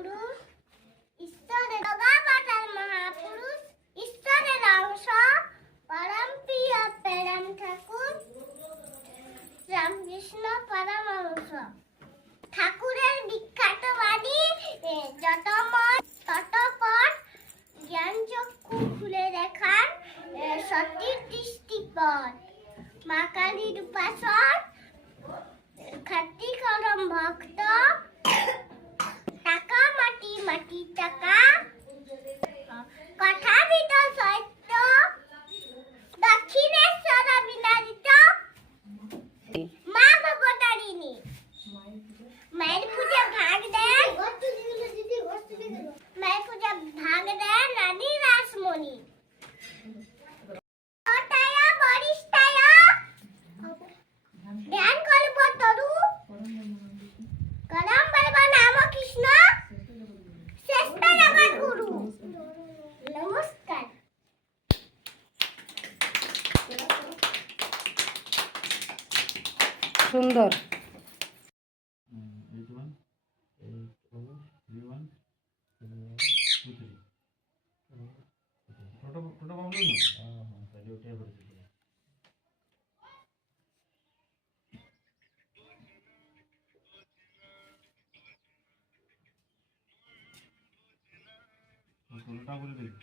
পুরুষ, ঈশ্বরের জগৎ মহাপুরুষ, ঈশ্বরের অংশ, পরম প্রিয় প্রেম ঠাকুর রামকৃষ্ণ পরমহংস। ঠাকুরের বিখ্যাত বাণী যত মত তত পথ, জ্ঞান চক্ষু খুলে দেখান সঠিক দৃষ্টিপথ। মা কালীর উপাসক, খাঁটি করম ভক্ত, টাকা মাটি মাটি টাকা, কথা বিদ সত্য, দক্ষিণেশ্বর বিনাদিত, মা ভবতারিণী। মায়ের পূজা ভাগ দেন, মায়ের পূজা ভাগ দেন রানী রাসমণি। ধ্যান করব তরু, করম বলব নাম কৃষ্ণ, শ্রেষ্ঠ জগৎ গুরু। নমস্কার। সুন্দর। বলে